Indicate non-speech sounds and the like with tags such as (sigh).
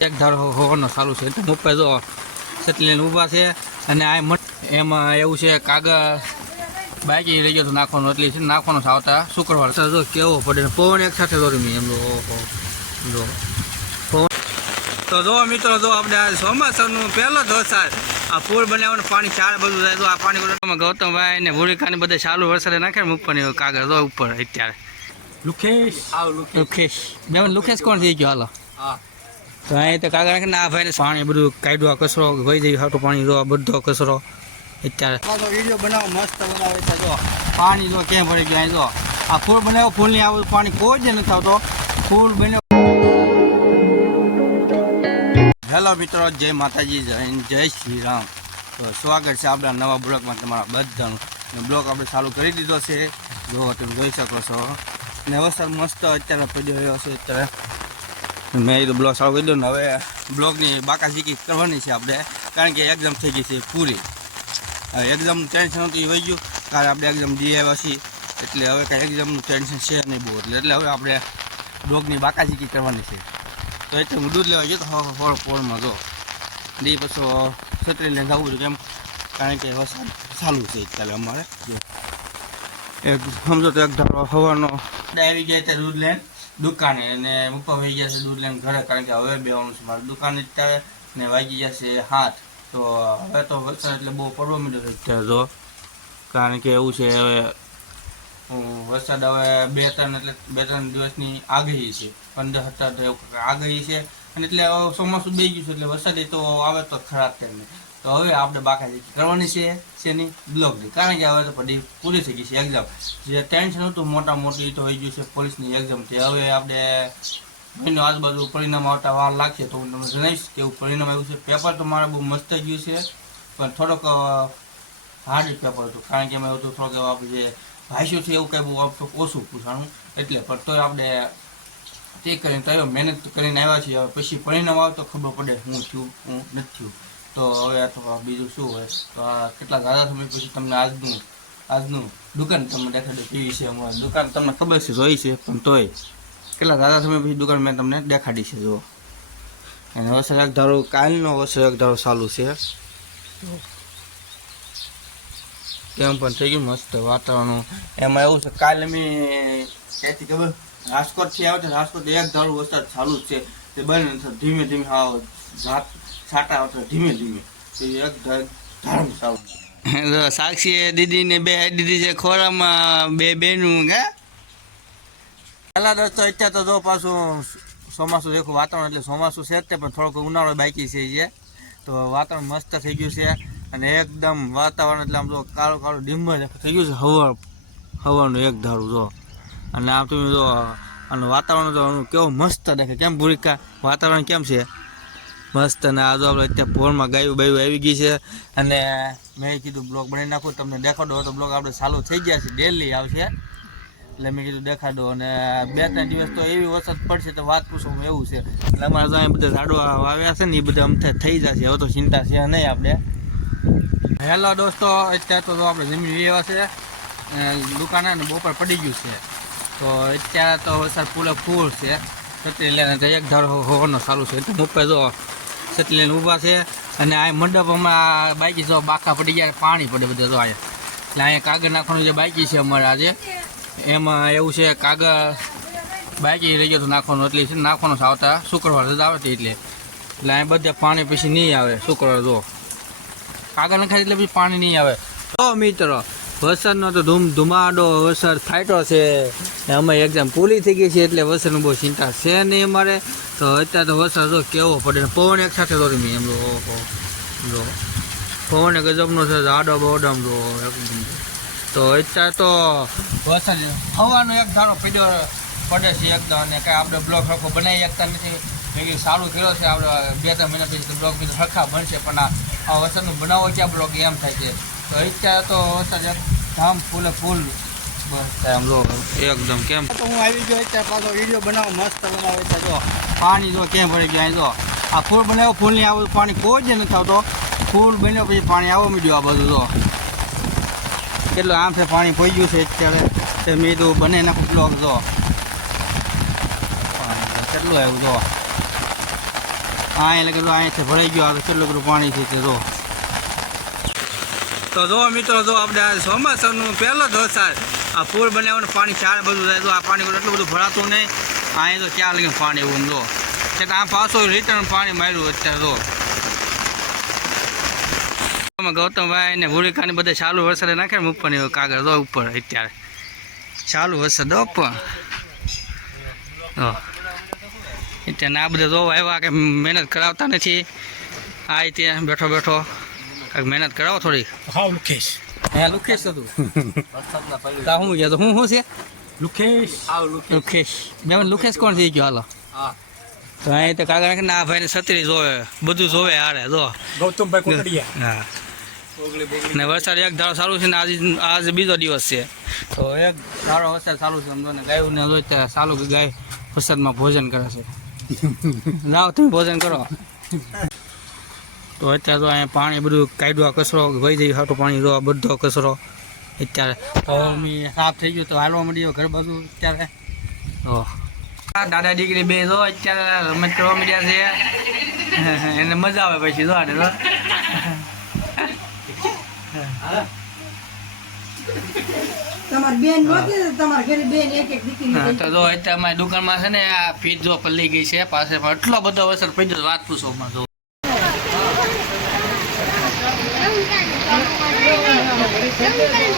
એક ધારો હોવાનો સારું છે. એટલે મુપ્પે જો સેટલીને ઊભા છે અને આ મટ- એમાં એવું છે કાગળ બાકી રહી ગયો તો નાખવાનું એટલે છે નાખવાનો આવતા શુક્રવાર. તો જો કેવો પડે ને પવન એક સાથે દોરમી એમ જો. તો જો મિત્રો જો આપણે આ ચોમાસાનું પહેલો વરસાદ આ પુલ બનાવવાનું પાણી ચાર બધું થાય તો આ પાણી ગૌતમભાઈ ને ભૂરિકા ને બધે ચાલુ વરસાદે નાખે ને ઉપરની કાગળ જો ઉપર અત્યારે. લુકેશ લુખેશ. બેન લુખેશ કોણ થઈ ગયો? હાલો. હા. તો અહીં તો કાગળ નાખે ને આ ભાઈને પાણી બધું કાઢ્યું કચરો વહી જાય હાટું પાણી જો બધો કચરો. અત્યારે વીડિયો બનાવો, મસ્ત બનાવે છે, જો. પાણી જો કેમ ભરી ગયા જો. આ ફૂલ બનાવ્યો, ફૂલની આવું પાણી કોઈ જ નથી આવતો. ફૂલ બન્યો હેલો મિત્રો, જય માતાજી, જય શ્રી રામ તો સ્વાગત છે આપણા નવા બ્લોગમાં તમારા બધાનું. બ્લોક આપણે ચાલુ કરી દીધો છે. જો તમે જોઈ શકો છો. અને વરસાદ મસ્ત અત્યારે પડ્યો રહ્યો છે અત્યારે. મેં એ તો બ્લોગ ચાલુ કરી દો ને હવે બ્લોગની બાકાઝીકી કરવાની છે આપણે. કારણ કે એક્ઝામ થઈ ગઈ છે પૂરી. હવે એક્ઝામ ટેન્શન હતું, એ વહી ગયું. કારણ આપણે એક્ઝામ દઈ આવ્યા એટલે હવે કાંઈ એક્ઝામનું ટેન્શન છે નહીં બહુ. એટલે એટલે હવે આપણે બ્લોગની બાકાઝીકી કરવાની છે. તો એટલે હું દૂધ લેવા ગયો તો ફોર ફોળમાં જો. એ પછી છત્રી લઈને જવું કેમ? કારણ કે વરસાદ ચાલુ છે અત્યારે અમારે. એક, સમજો તો એક ધારો હવાનો આવી જાય ત્યાં દૂધ લઈને દુકાને અને પપ્પા વહી ગયા છે દૂધ લઈને ઘરે કારણ કે હવે બેવાનું છે. મારે દુકાને અત્યારે ને વાગી ગયા છે હાથ. તો હવે તો વરસાદ એટલે બહુ પડવા મળ્યો છે. અત્યારે તો કારણ કે એવું છે હવે વરસાદ હવે બે ત્રણ એટલે બે ત્રણ દિવસની આગાહી છે. પંદર સત્તર આગાહી છે. અને એટલે ચોમાસું બે ગયું છે એટલે વરસાદ એ તો આવે તો ખરાબ ને તો હવે આપણે બાકાજી કરવાની છે શેની? બ્લોકની કારણ કે હવે તો બધી પૂરી થઈ ગઈ છે એક્ઝામ જે ટેન્શન હતું મોટા મોટી તો થઈ ગયું છે પોલીસની એક્ઝામ તે હવે આપણે મહિનો આજુબાજુ પરિણામ આવતા વાર લાગશે તો હું તમને જણાવીશ કે એવું પરિણામ આવ્યું છે. પેપર તો મારે બહુ મસ્ત ગયું છે, પણ થોડોક હાર્ડ પેપર હતું. કારણ કે એમાં એવું થોડોક આપણે જે ભાઈશું છે એવું કંઈ બહુ ઓછું પૂછાણું. એટલે પણ તોય આપણે તે કરીને તયો મહેનત કરીને આવ્યા છીએ. હવે પછી પરિણામ આવે તો ખબર પડે હું થયું, હું નથી થયું. તો હવે અથવા બીજું શું હોય? તો આ કેટલા દાદા સમય પછી તમને આજનું આજનું દુકાન તમને દેખાડી પીવી છે અમારે દુકાન. તમને ખબર છે, જોઈ છે, પણ તોય કેટલા દાદા સમય પછી દુકાન મેં તમને દેખાડી છે, જુઓ. અને વસરાક ધારો કાલનો વસરાક ધારો ચાલુ છે. તેમ પણ થઈ ગયું મસ્ત વાતાવરણ. એમાં એવું છે, કાલે અમે ક્યાંથી ખબર? રાજકોટથી આવે છે રાજકોટ એક ધારું વરસાદ ચાલુ જ છે. તે બને ધીમે ધીમે હાવ જાત છાટા આવતો ધીમે ધીમે. એ એક ધાર ધારમ ચાલુ સાક્ષી દીદીને બે દીદી છે ખોરામાં બે બેનું કે પહેલા દોસ્તો અત્યારે તો જો પાછું ચોમાસું દેખું વાતાવરણ એટલે ચોમાસું છે તે પણ થોડોક ઉનાળો બાકી છે જે. તો વાતાવરણ મસ્ત થઈ ગયું છે અને એકદમ વાતાવરણ એટલે આમ જો કાળું કાળું ડિમ્બર થઈ ગયું છે હવા હવાનું એક ધારું જો. અને આમ તમે જો અને વાતાવરણ તો કેવું મસ્ત દેખે કેમ ભૂરિકા? વાતાવરણ કેમ છે? મસ્ત અને આજો આપણે અત્યારે ફોનમાં ગાયું બાયું આવી ગઈ છે. અને મેં કીધું બ્લોગ બનાવી નાખું, તમને દેખાડો. તો બ્લોગ આપણે ચાલુ થઈ ગયા છે ડેલી આવશે. એટલે મેં કીધું દેખાડો. અને બે ત્રણ દિવસ તો એવી વરસાદ પડશે તો વાત પૂછો એવું છે. એટલે અમારે અહીં બધા ઝાડવા વાવ્યા છે ને, એ બધા અમથે થઈ જશે. હવે તો ચિંતા છે નહીં આપણે. હેલો દોસ્તો, અત્યારે તો આપણે જમીન લેવા છે. અને દુકાને ને બપોર પડી ગયું છે. તો અત્યારે તો વરસાદ પૂરે ફૂલ છે. છત્રી લઈને એક ધારો હોવાનો ચાલુ છે. એટલે મૂકે જો છત્રી લઈને ઊભા છે. અને આ મંડપ હમણાં બાકી જો બાકા પડી ગયા, પાણી પડે બધા જો અહીંયા. એટલે અહીંયા કાગળ નાખવાનું જે બાકી છે અમારે આજે. એમાં એવું છે, કાગળ બાકી રહી ગયો તો નાખવાનું, એટલે છે નાખવાનું છે આવતા શુક્રવાર જ આવે એટલે. એટલે અહીંયા બધા પાણી પછી નહીં આવે શુક્રવાર જો. કાગળ નખાય એટલે પછી પાણી નહીં આવે. તો મિત્રો વરસાદનો તો ધૂમ ધુમાડો, વરસાદ ફાટ્યો છે. અમે એક્ઝામ પૂરી થઈ ગઈ છે એટલે વરસાદની બહુ ચિંતા છે નહીં અમારે. તો અત્યારે તો વરસાદ જો કેવો પડે પવન એક સાથે દોરમી એમ જો પવન એ ગજબનો છે, આડો બોડમ જો તો અત્યારે તો વરસાદ હવાનો એક ધારો પીડ્યો પડે છે એકદમ અને કાંઈ આપણે બ્લોક સરખો બનાવી શકતા નથી. મેં સારું કર્યો છે, આપણે બે ત્રણ મહિના પછી બ્લોક બીજું સરખા બનશે, પણ આ આ વરસાદનું બનાવો ક્યાં બ્લોક, એમ થાય છે. તો અત્યારે તો વરસાદ એક ફૂલ ફૂલે. ફૂલ બસ એમ લો, એકદમ કેમ? તો હું આવી ગયો અત્યારે પાછો વીડિયો બનાવો, મસ્ત બનાવે છે. જો, પાણી જો કેમ ભરી ગયા, જો. આ ફૂલ બનાવ્યો, ફૂલની આવું પાણી કોઈ જ નથી આવતો. ફૂલ બન્યો પછી પાણી આવવા મીડ્યું આ બધું જો. કેટલું આમ છે પાણી પડી ગયું છે અત્યારે. તે મેં બને નાખું બ્લોક, જો. કેટલું આવ્યું, જો. આ એટલે કેટલું જો અહીંયાથી ભરાઈ ગયો, આ તો કેટલું બધું પાણી છે તે, જો. તો જો મિત્રો, જો આપણે ચોમાસાનું પહેલો જ વરસાદ, આ પૂર બનાવવાનું પાણી ચાર બધું થાય તો આ પાણી એટલું બધું ભરાતું નહીં, અહીં તો ક્યાં લગી પાણી એવું જો. એટલે આ પાછું રિટર્ન પાણી માર્યું અત્યારે, જો. ગૌતમભાઈ ને ભૂરિકાની બધા ચાલુ વરસાદે નાખે ને ઉપર કાગળ, જો ઉપર અત્યારે. ચાલુ વરસાદ જો. અત્યારે આ બધા જોવા આવ્યા કે મહેનત કરાવતા નથી. આ ત્યાં બેઠો બેઠો મહેનત કરાવો થોડી. હા લુકેશ. હે લુકેશ હતું તા. હું ગયા તો હું શું છે? લુકેશ. લુકેશ. મેં લુકેશ કોણ થઈ ગયો? હાલો. તો અહીં તો કાગળ નાખીને આ ભાઈને છત્રી જોવે બધું જોવે હારે જો. ગૌતમભાઈ કોકડિયા હા. ને વરસાદ એક ધારો સારું છે ને આજે આજે બીજો દિવસ છે. તો એક ધારો વરસાદ સારું છે સમજો ને ગાયું ને જોઈ ત્યારે સારું કે ગાય વરસાદમાં ભોજન કરે છે. ના તમે ભોજન કરો. તો અત્યારે તો અહીંયા પાણી બધું કાઢ્યું આ કચરો વહી જાય સાટું પાણી જો બધો કચરો. અત્યારે મેં સાફ થઈ ગયો તો હાલવા માંડ્યો ઘર બધું અત્યારે. તો દાદા દીકરી બે જો અત્યારે રમત કરવા મળ્યા છે. (laughs) એને મજા આવે પછી જો આને તો દુકાનમાં છે ને આ ફીટ જો પલ્લી ગઈ છે પાસે પણ એટલો બધો અવસર પડ્યો વાત પૂછો માં જો. Everybody